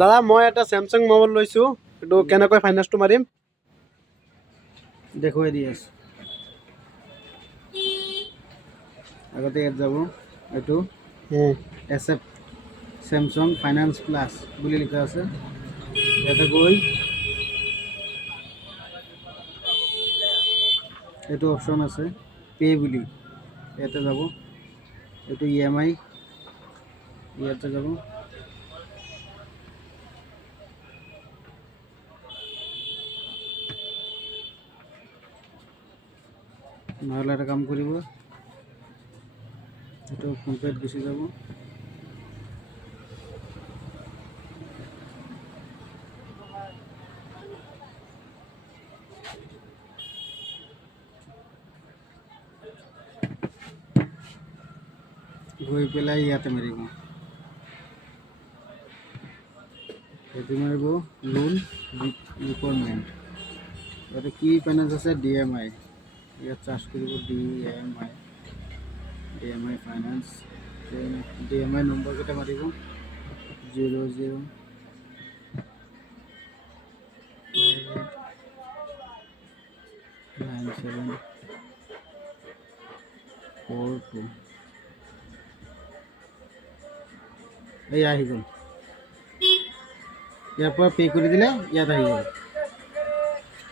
দাদা মই এটা স্যামসাং মোবাইল লৈছোঁ, এইটো কেনেকৈ ফাইনেন্সটো মাৰিম? দেখুৱাই দি আছোঁ। আগতে ইয়াত যাব, এইটো SF স্যামসাং ফাইনেন্স প্লাছ বুলি লিখা আছে। ইয়াতে গৈ এইটো অপশ্যন আছে পে বুলি, ইয়াতে যাব। এইটো EMI, ইয়াতে যাব। নহ'লে এটা কাম কৰিব, এইটো ফোনপে'ত গুচি যাব। গৈ পেলাই ইয়াতে মাৰিব, ইয়াতে মাৰিব লোন ৰিকুৱাৰমেণ্ট। ইয়াতে কি ফাইনেন্স আছে? DMI, ইয়াত চাৰ্চ কৰিব DMI ফাইনেন্স। DMI নম্বৰকেইটা মাৰিব 00 9742। এই আহি গ'ল, ইয়াৰ পৰা পে' কৰি দিলে ইয়াত আহি গ'ল।